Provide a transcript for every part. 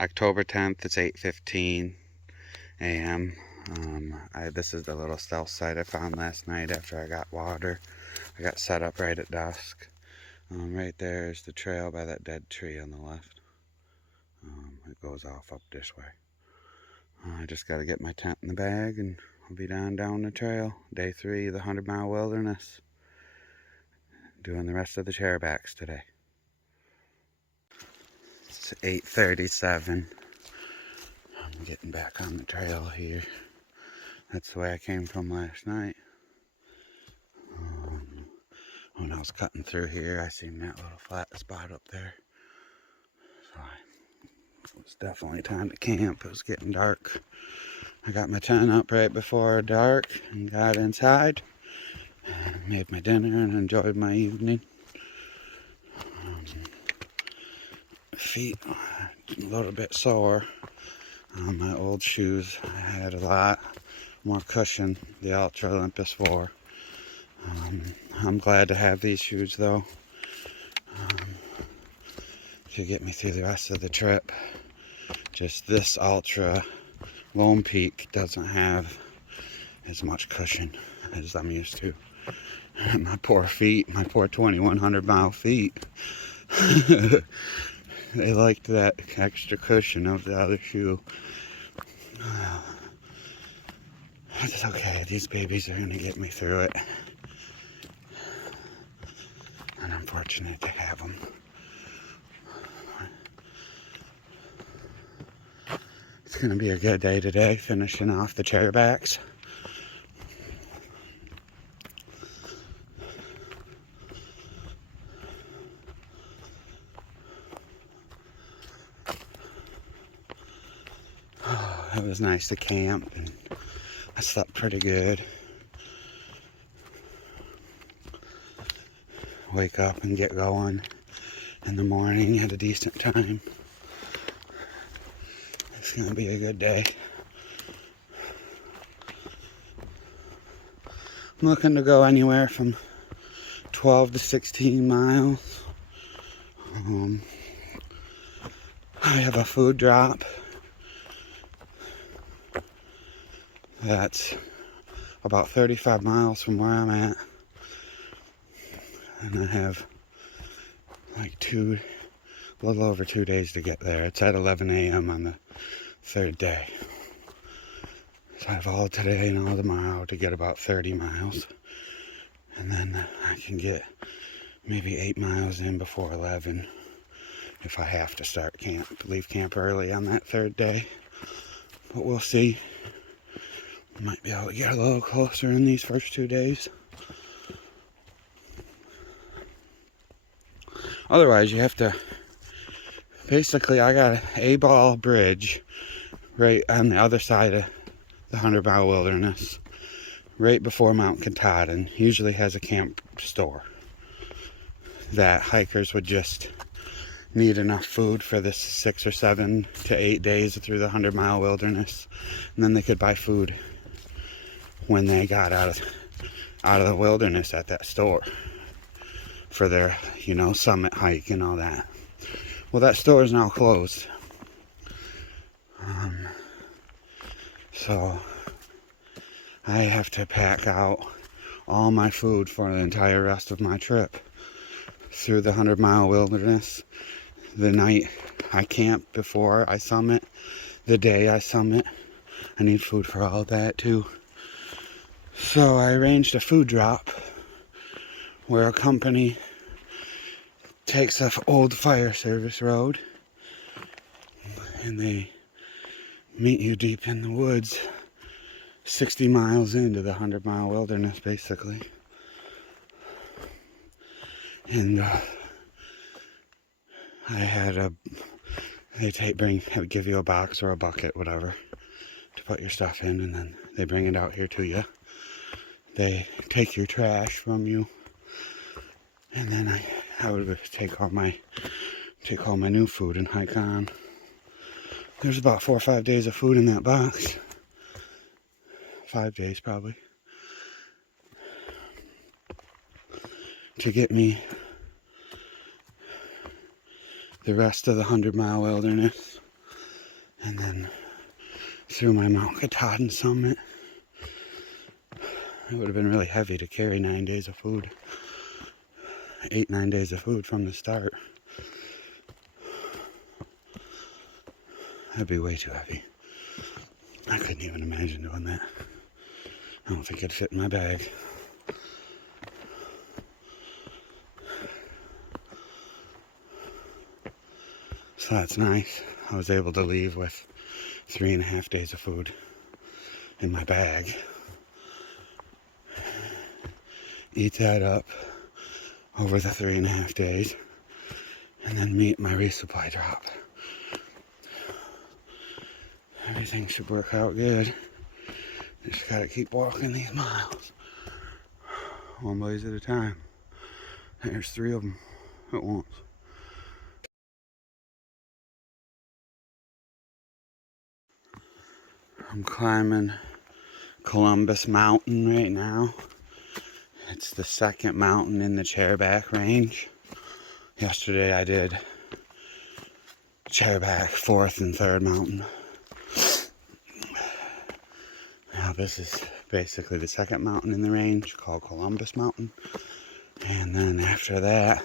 October 10th, it's 8:15 a.m. This is the little stealth site I found last night after I got water. I got set up right at dusk. Right there is the trail by that dead tree on the left. It goes off up this way. I just got to get my tent in the bag and I'll be down the trail. Day 3 of the 100-mile wilderness. Doing the rest of the chairbacks today. It's 8:37. I'm getting back on the trail here. That's the way I came from last night. When I was cutting through here, I seen that little flat spot up there. So it was definitely time to camp. It was getting dark. I got my tent up right before dark and got inside. Made my dinner and enjoyed my evening. Feet a little bit sore. My old shoes, I had a lot more cushion, the Ultra Olympus 4. I'm glad to have these shoes though, to get me through the rest of the trip. Just this Ultra Lone Peak doesn't have as much cushion as I'm used to. My poor feet, my poor 2,100 mile feet, they liked that extra cushion of the other shoe. It's okay, these babies are going to get me through it. And I'm fortunate to have them. It's going to be a good day today, finishing off the chairbacks. Oh, it was nice to camp, and I slept pretty good. Wake up and get going in the morning at a decent time. It's going to be a good day. I'm looking to go anywhere from 12 to 16 miles. I have a food drop that's about 35 miles from where I'm at. And I have like a little over 2 days to get there. It's at 11 a.m. on the 3rd day. So I have all today and all tomorrow to get about 30 miles. And then I can get maybe 8 miles in before 11 if I have to leave camp early on that 3rd day. But we'll see. Might be able to get a little closer in these first 2 days. Otherwise, you have to, basically, I got an A-ball bridge right on the other side of the 100-mile wilderness, right before Mount Katahdin. Usually has a camp store that hikers would just need enough food for this 6 or 7 to 8 days through the 100-mile wilderness, and then they could buy food when they got out of the wilderness at that store for their, summit hike and all that. Well, that store is now closed. So I have to pack out all my food for the entire rest of my trip through the 100-mile wilderness. The night I camp before I summit, the day I summit, I need food for all that too. So I arranged a food drop where a company takes an old fire service road and they meet you deep in the woods, 60 miles into the 100-mile wilderness basically. And they give you a box or a bucket, whatever, to put your stuff in, and then they bring it out here to you. They take your trash from you, and then I would take all my new food and hike on. There's about 4 or 5 days of food in that box. 5 days probably. To get me the rest of the 100-mile wilderness. and then through my Mount Katahdin summit. It would have been really heavy to carry 9 days of food. 8-9 days of food from the start. That'd be way too heavy. I couldn't even imagine doing that. I don't think it'd fit in my bag. So that's nice. I was able to leave with 3.5 days of food in my bag. Eat that up over the 3.5 days. And then meet my resupply drop. Everything should work out good. Just gotta keep walking these miles. One blaze at a time. There's 3 of them at once. I'm climbing Columbus Mountain right now. It's the second mountain in the Chairback range. Yesterday I did Chairback, 4th and 3rd mountain. Now this is basically the second mountain in the range, called Columbus Mountain. And then after that,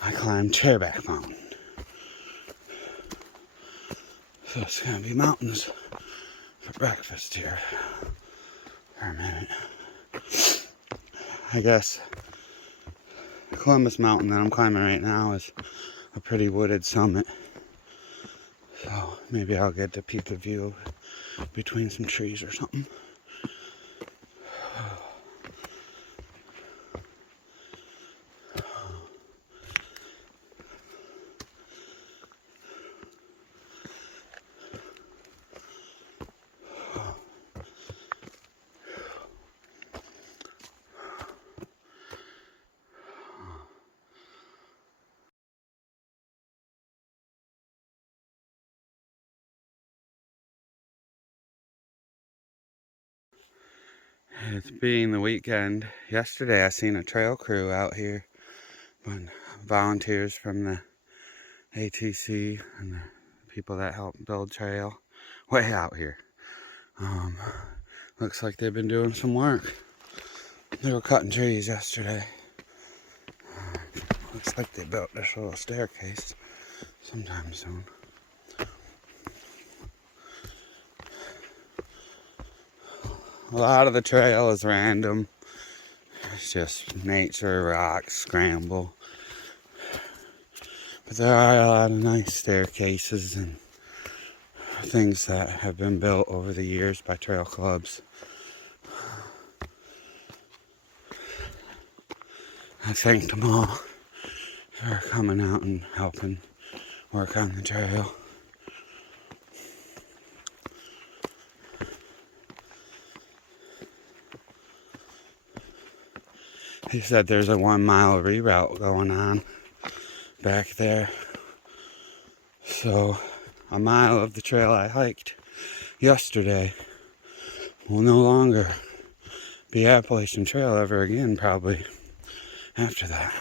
I climbed Chairback Mountain. So it's gonna be mountains for breakfast here for a minute. I guess Columbus Mountain that I'm climbing right now is a pretty wooded summit. So maybe I'll get to peep a view between some trees or something. It's being the weekend. Yesterday I seen a trail crew out here, volunteers from the ATC and the people that help build trail way out here. Looks like they've been doing some work. They were cutting trees yesterday. Looks like they built this little staircase sometime soon. A lot of the trail is random. It's just nature, rocks, scramble. But there are a lot of nice staircases and things that have been built over the years by trail clubs. I thanked them all for coming out and helping work on the trail. He said there's a 1 mile reroute going on back there. So a mile of the trail I hiked yesterday will no longer be Appalachian Trail ever again, probably after that.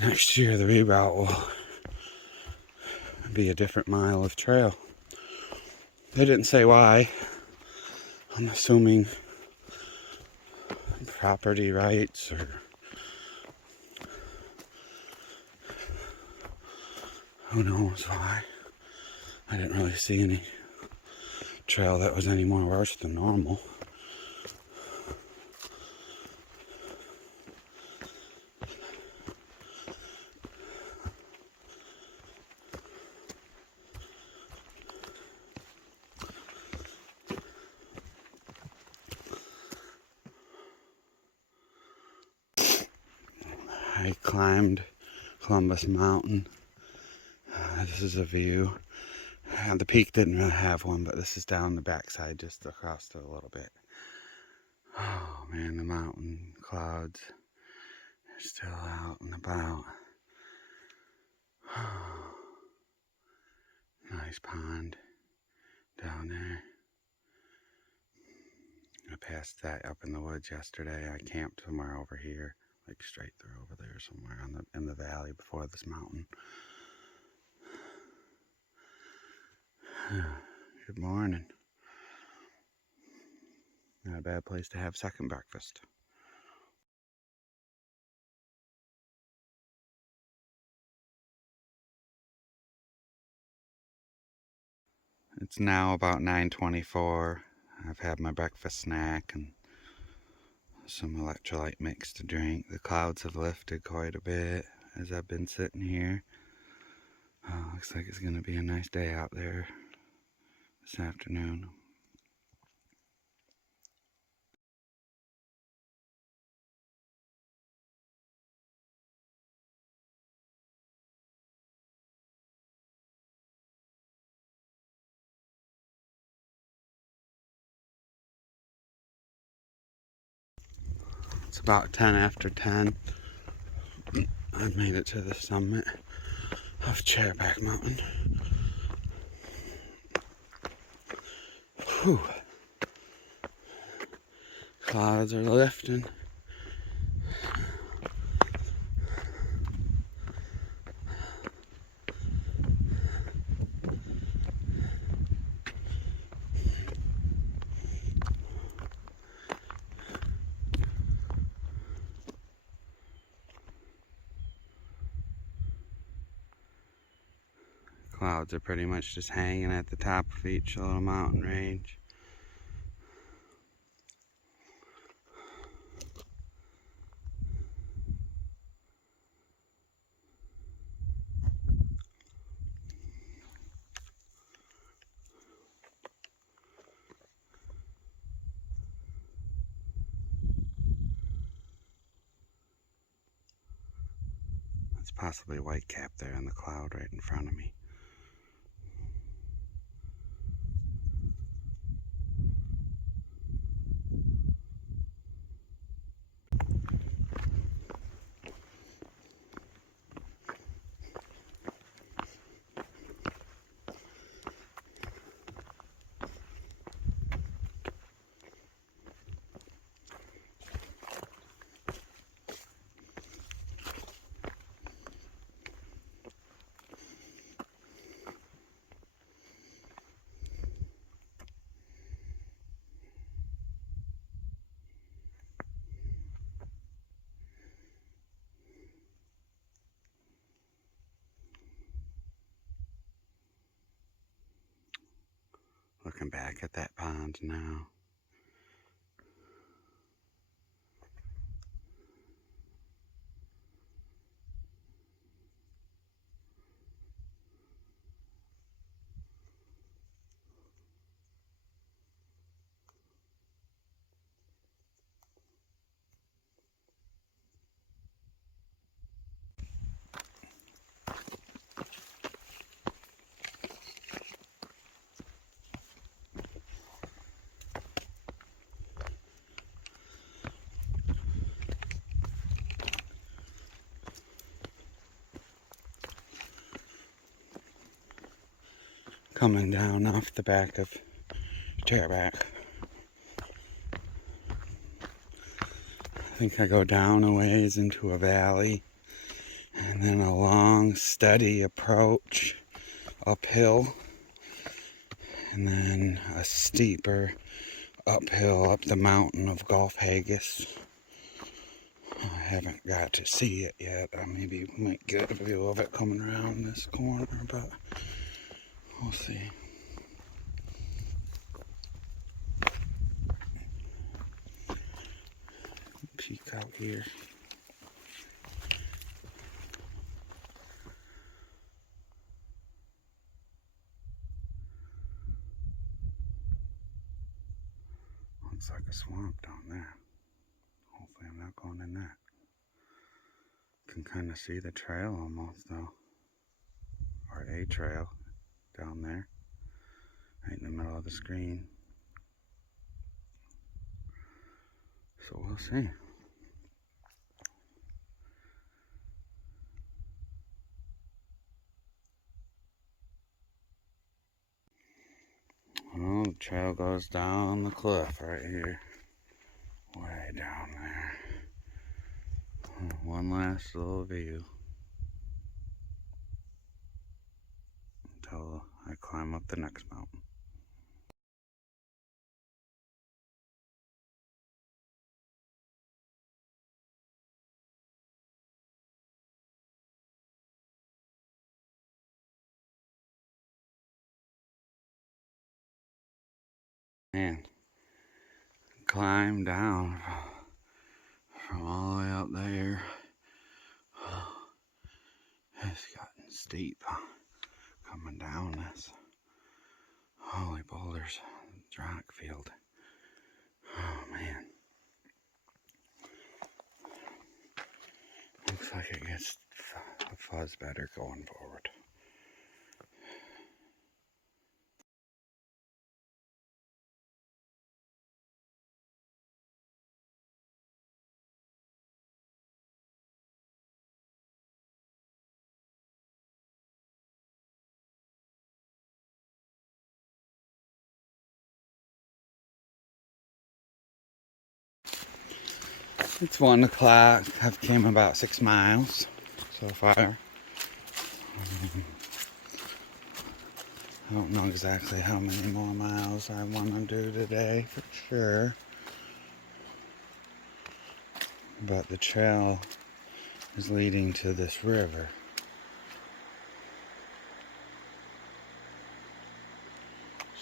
Next year the reroute will be a different mile of trail. They didn't say why. I'm assuming property rights or who knows why. I didn't really see any trail that was any more worse than normal. I climbed Columbus Mountain. This is a view. The peak didn't really have one, but this is down the backside just across it a little bit. Oh man, the mountain clouds are still out and about. Nice pond down there. I passed that up in the woods yesterday. I camped somewhere over here, like straight through over there somewhere in the valley before this mountain. Good morning. Not a bad place to have second breakfast. It's now about 9:24. I've had my breakfast snack and some electrolyte mix to drink. The clouds have lifted quite a bit as I've been sitting here. Looks like it's going to be a nice day out there this afternoon. It's about 10 after 10. I've made it to the summit of Chairback Mountain. Whew. Clouds are lifting. Clouds are pretty much just hanging at the top of each little mountain range. It's possibly a white cap there in the cloud right in front of me. Looking back at that pond now. Coming down off the back of Chairback. I think I go down a ways into a valley and then a long, steady approach uphill and then a steeper uphill up the mountain of Gulf Haggis. I haven't got to see it yet. I maybe might get a view of it coming around this corner, but we'll see. Peek out here. Looks like a swamp down there. Hopefully I'm not going in that. Can kind of see the trail almost though. Or a trail down there. Right in the middle of the screen. So we'll see. Well, the trail goes down the cliff right here. Way down there. One last little view. until I climb up the next mountain. Man, climb down from all the way up there. It's gotten steep coming down this. Holy boulders, rock field. Oh man. Looks like it gets a fuzz better going forward. It's 1 o'clock. I've came about 6 miles so far. I don't know exactly how many more miles I want to do today for sure. But the trail is leading to this river.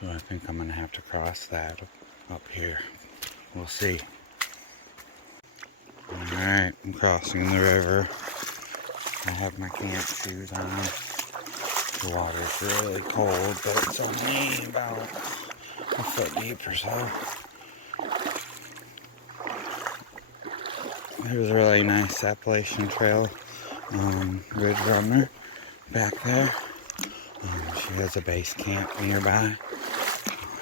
So I think I'm going to have to cross that up here. We'll see. Alright, I'm crossing the river. I have my camp shoes on. The water's really cold, but it's only about a foot deep or so. There's a really nice Appalachian trail ridge runner back there. She has a base camp nearby.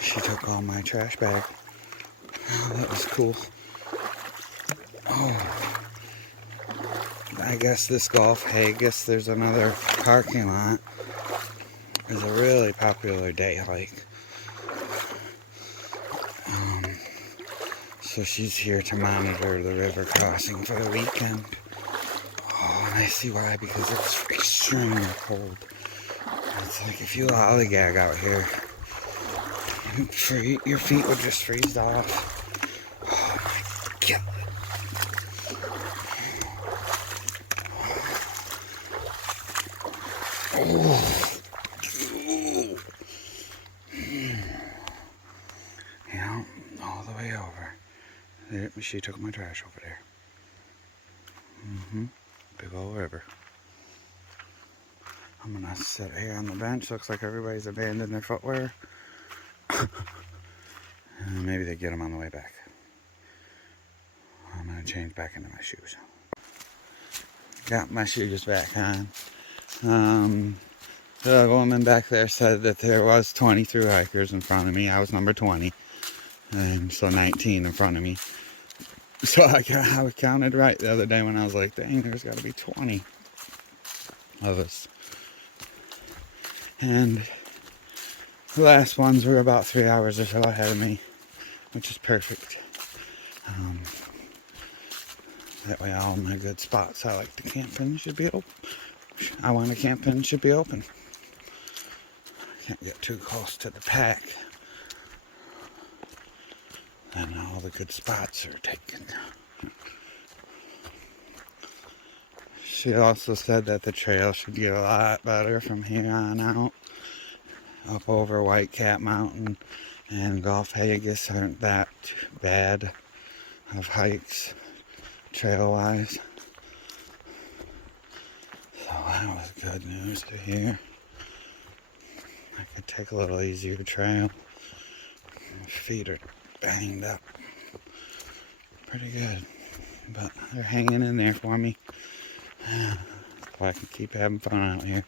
She took all my trash bag. Oh, that was cool. Oh, I guess this Golf Haggis, there's another parking lot. It's a really popular day hike. So she's here to monitor the river crossing for the weekend. Oh, and I see why, because it's extremely cold. It's like if you lollygag out here, your feet would just freeze off. Oh my God. Oh. Yeah, all the way over. She took my trash over there. Big old river. I'm gonna sit here on the bench. Looks like everybody's abandoned their footwear. Maybe they get them on the way back. I'm gonna change back into my shoes. Got my shoes back on. The woman back there said that there was 20 through hikers in front of me. I was number 20. And so 19 in front of me. So I counted right the other day when I was like, dang, there's got to be 20 of us. And the last ones were about 3 hours or so ahead of me, which is perfect. That way all my good spots I like to camp in should be open. I want to camp in should be open. Can't get too close to the pack. And all the good spots are taken. She also said that the trail should get a lot better from here on out. Up over White Cat Mountain and Golf Haggis aren't that bad of hikes, trail-wise. So that was good news to hear. I could take a little easier trail. My feet are banged up pretty good, but they're hanging in there for me. So I can keep having fun out here.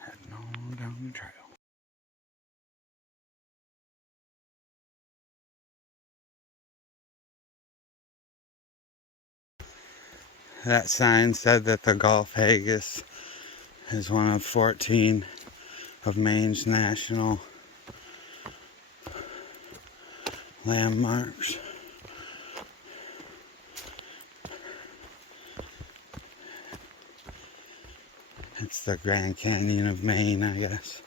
Heading on down the trail. That sign said that the Gulf Haggis is one of 14 of Maine's national landmarks. It's the Grand Canyon of Maine, I guess.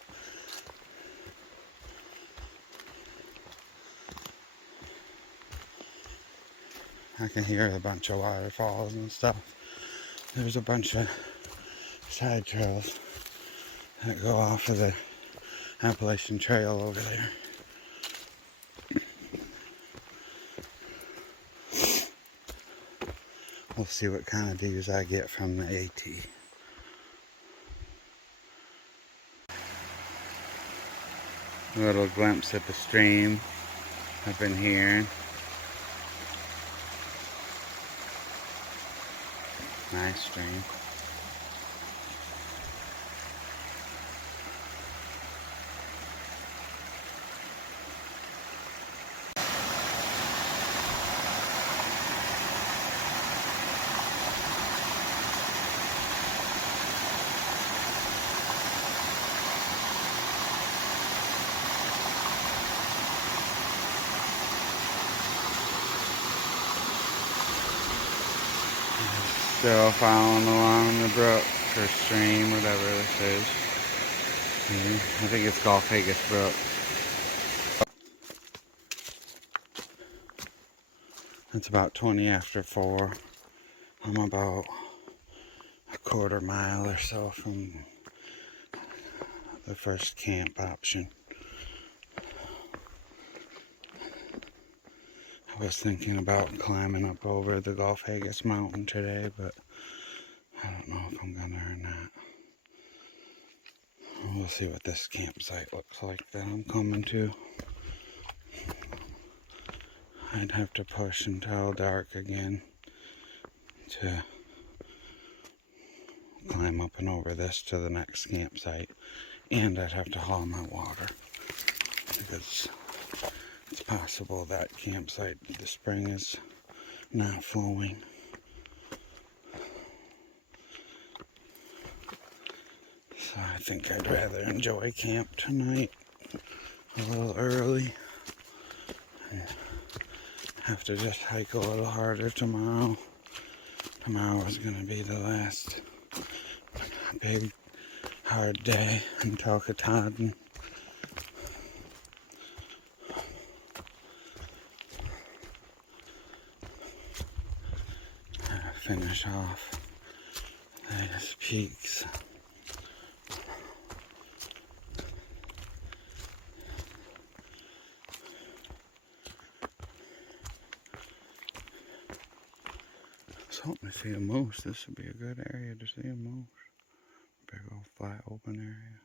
I can hear a bunch of waterfalls and stuff. There's a bunch of side trails that go off of the Appalachian Trail over there. We'll see what kind of views I get from the AT. A little glimpse at the stream I've been hearing. Nice stream. Still following along the brook or stream, whatever this is. I think it's Gulf Haggis Brook. It's about 20 after 4. I'm about a quarter mile or so from the first camp option. I was thinking about climbing up over the Gulf Haggis mountain today, but I don't know if I'm gonna or not. We'll see what this campsite looks like that I'm coming to. I'd have to push until dark again to climb up and over this to the next campsite, and I'd have to haul my water because it's possible that campsite, the spring is not flowing. So I think I'd rather enjoy camp tonight a little early and have to just hike a little harder tomorrow. Tomorrow is going to be the last big hard day until Katahdin. Finish off these peaks. I was hoping to see a moose. This would be a good area to see a moose. Big old flat open area.